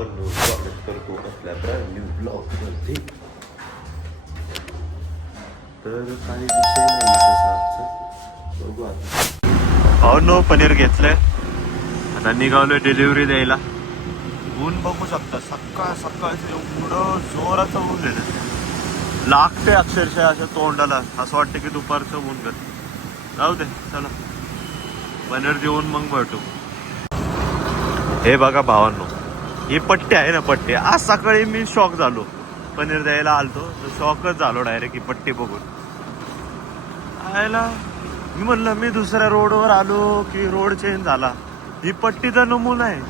भावांनो स्वागत करतो आपल्या ब्रँड न्यू ब्लॉगमध्ये. तर काही विषय नाही तसा आजचा, बघू आता. भावांनो पनीर घेतलंय, आता निघालोय डिलिव्हरी द्यायला. ऊन बघू शकता, सकाळ सकाळचं एवढं जोराचं ऊन आहे ना, लागते अक्षरशः असं तोंडाला. असं वाटतं की दुपारचं ऊन करत. जाऊ दे, चला पनीर देऊन मग भेटू. हे बघा भावांनो, ही पट्टी आहे ना, पट्टी. आज सकाळी मी शॉक झालो, पनीर द्यायला आलतो तर शॉकच झालो डायरेक्ट ही पट्टी बघून. आयला मी म्हणलं मी दुसऱ्या रोडवर आलो की रोड चेंज झाला. ही पट्टीचा नमुना आहे.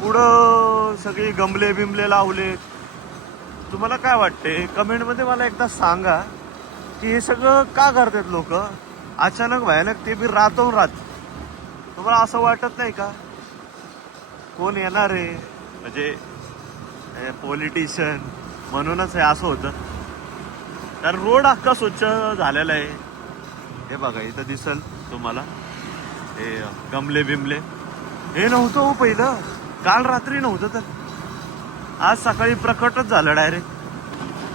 पुढं सगळे गमले बिमले लावले. तुम्हाला काय वाटते कमेंटमध्ये मला एकदा सांगा की हे सगळं का करतात लोक अचानक भयानक, ते बी रातोन रात. तुम्हाला असं वाटत नाही का कोण येणार आहे म्हणजे पॉलिटिशियन म्हणूनच हे असं होतं? कारण रोड अख्खा स्वच्छ झालेला आहे. हे बघा इथं दिसल तुम्हाला हे गमले बिमले. हे नव्हतं हो पहिलं, काल रात्री नव्हतं, तर आज सकाळी प्रकटच झालं डायरेक्ट.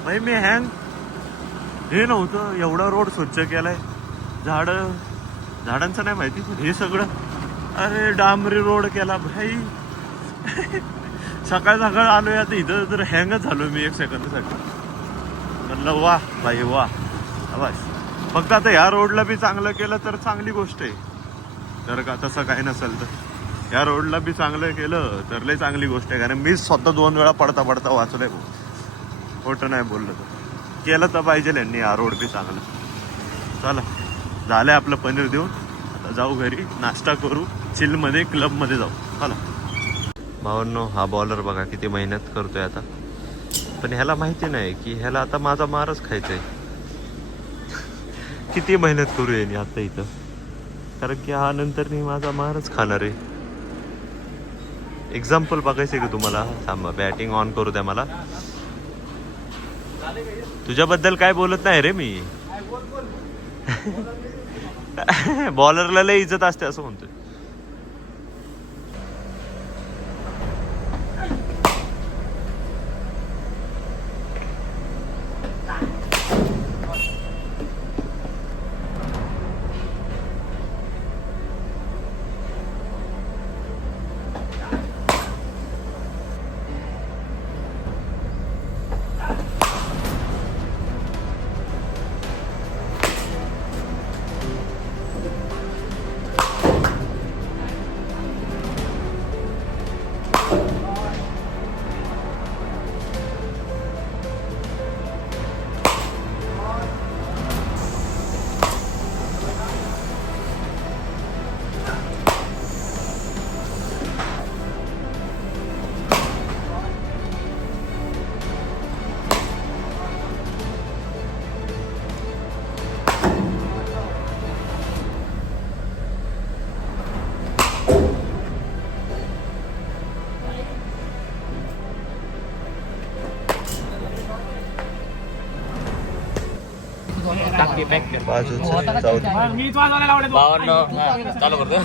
भाई मी हे नव्हतं, एवढा रोड स्वच्छ केलाय. झाडांचं नाही माहिती, पण हे सगळं अरे डांबरी रोड केला भाई. सकाळ सकाळ आलोय आता इथं, तर हँगच झालो मी एक सेकंदासाठी. म्हणलं वा भाई वा. बस फक्त आता ह्या रोडला बी चांगलं केलं तर चांगली गोष्ट आहे. जर का तसं काही नसेल तर या रोडला बी चांगलं केलं तर लय चांगली गोष्ट आहे. कारण मी स्वतः 2 वेळा पडता पडता वाचलंय. खोटं नाही बोललं तर केलं तर पाहिजे यांनी हा रोड बी चांगलं. चला झालंय आपलं पनीर देऊन, आता जाऊ घरी, नाश्ता करू, चिलमध्ये क्लबमध्ये जाऊ. चला भावांनो, हा बॉलर बघा किती मेहनत करतोय आता. पण ह्याला माहिती नाही की ह्याला आता माझा मारच खायचा आहे. किती मेहनत करू यांनी आता इथं, कारण की हा नंतर मी माझा मारच खाणार आहे. एक्झाम्पल बघायचं आहे की तुम्हाला? थांबा बॅटिंग ऑन करू द्या मला. तुझ्याबद्दल काय बोलत नाही रे मी. बॉलरला लय इज्जत असते असं म्हणतोय.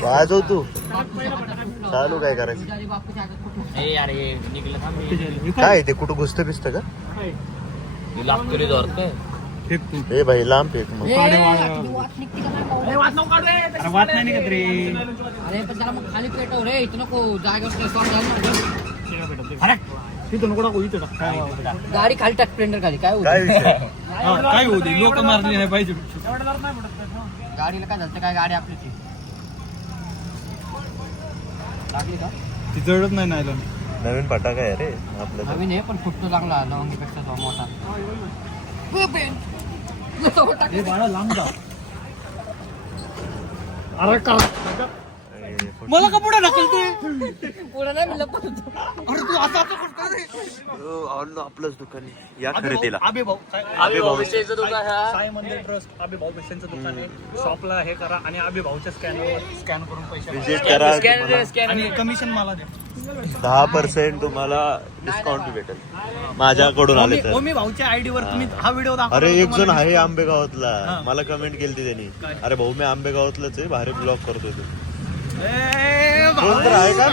वाजव तू. चालू काय करायचं? काय ते कुठं घुसतं बिसतं का? ए भाई लांब फेक मग. खाली पेटव रे, इथं नको गाडी खाली टाक, स्प्लेंडर खाली. काय काय होते लोक मारले नाही पाहिजे. गाडीला काय झालं? काय गाडी आपली लागली का? ती जळत नाही ना. नवीन फटाका आहे रे आपलं. नवीन आहे पण फुटतो चांगला, लवंगीपेक्षा मोठा. बाळा लांब जा. अरे का मला का पुढे ढकलते? पुढे नाही मी लपत. अरे तू आता आपलंच दुकान आहे या खरेदीला. आबे भाऊ साई मंदिर ट्रस्ट आबे भाऊ पेशंटचं दुकान आहे. शॉपला हे करा आणि आबे भाऊच्या स्कॅन करून पैसे विजिट करा. आणि कमिशन मला द्या. 10% तुम्हाला डिस्काउंट भेटेल माझ्याकडून आले तर. ओमी भाऊच्या आयडी वर तुम्ही हा व्हिडिओ दाखवा. अरे एक जण आहे आंबेगावातला, मला कमेंट केली त्यांनी. अरे भाऊ मी आंबेगावातलाच आहे, भारी ब्लॉग करतोय तू. कोण तर आहे का?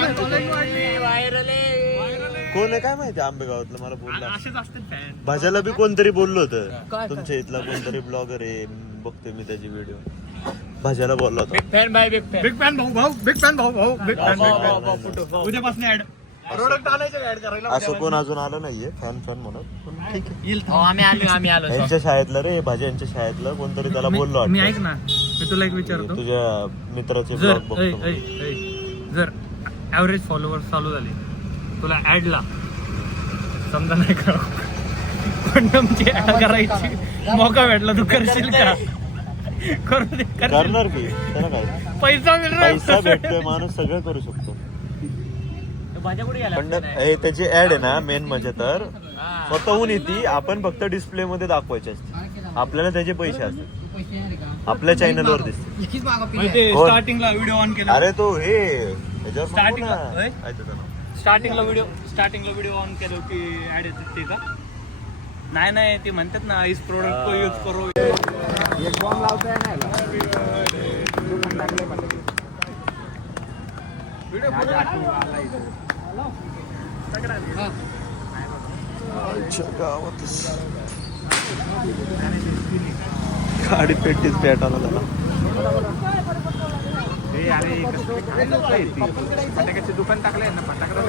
कोण आहे काय माहिती आंबेगावातलं मला बोलला. असेच असतात फॅन. भाज्याला बी कोणतरी बोललो होतं काय? तुमच्या इथला कोणतरी ब्लॉगर आहे बघतोय मी त्याची व्हिडिओ. भाज्याला बोलला होता. Big fan bye big fan. Big fan भाऊ बिग फॅन भाऊ बिग फॅन भाऊ. उद्यापासून ऍड प्रोडक्ट आणायचे ऍड करायला असं कोण अजून आलं नाहीये फॅन म्हणत पण ठीक आहे. येईल हो आम्ही आलो यांच्या शाळेतलं रे भाज्या यांच्या शाळेतलं कोणतरी त्याला बोललो मी वाटतं. ऐक ना मी तुला एक विचारतो. तुझ्या मित्राचे जर ब्लॉग बघतो. जर ऍव्हरेज फॉलोअर्स चालू झाले तुला ऍडला समजा नाही का कंडमची ऍड करायची मौका भेटला तू करशील का? करू दे करशील. करणार की त्याला काय पैसा मिळणार पैसा भेटतोय माणूस सगळं करू शकतो. भाज्या कुठे गेल्या? पण हे त्याची ऍड आहे ना मेन म्हणजे तर स्वतःहून येते आपण फक्त डिस्प्ले मध्ये दाखवायची असते आपल्याला त्याचे पैसे असतात आपल्या चॅनलवर दिसते. कोण? स्टार्टिंगला व्हिडिओ ऑन केला. अरे तो हे त्याच्यावर सांगू Starting-ला, ना. होय? काय त्याचं नाव? स्टार्टिंगला व्हिडिओ ऑन केलं की ऍड येतात ते का? नाही ते म्हणतात ना इस प्रोडक्ट को यूज करो. गाडी पेटीच पेटाला झाला. फटाक्याचे दुकान टाकलंय ना फटाकडा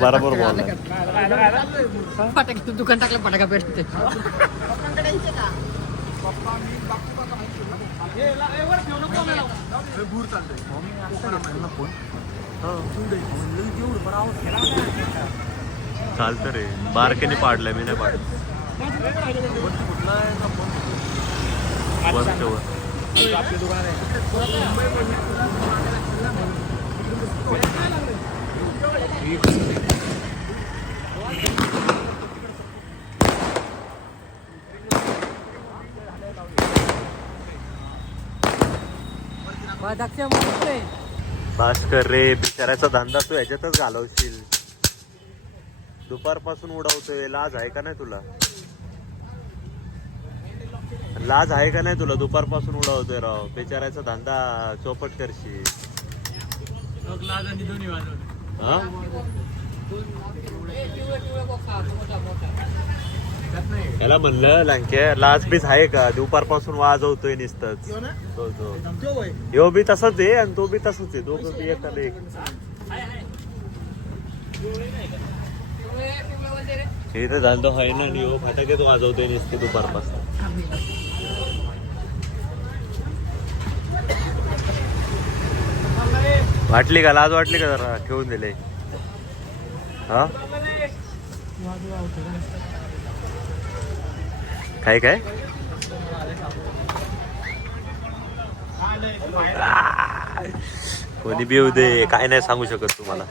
बरोबर बोलला. फटाके दुकान टाकलं फटाका पेटते. चालतं रे बारकेने पाडलंय मी नाही पाडलं. वरच्या वर. आपल्या दुकानात भास्कर रे बिचारायचा धंदा तू ह्याच्यातच घालवशील. दुपारपासून उडवतोय लाज आहे का नाही तुला? लाज आहे का नाही तुला? दुपारपासून उडवतोय राव बिचारायचा धंदा चौपट करशील. दोन्ही वाजवले. हा याला म्हणलं लंके लाज बीज आहे का? दुपारपासून वाजवतोय नुसतंच. ह्यो बी तसाच आहे आणि तो बी तसाच आहे. दोघं बी एकाला एक. हे तर धंदा आहे ना आणि ह्यो फटाकेच वाजवतोय नुसते दुपारपासून. वाटली का लाज? वाटली का जरा? ठेवून दिले हा काय काय कोणी बी येऊ दे काय नाही सांगू शकत तुम्हाला.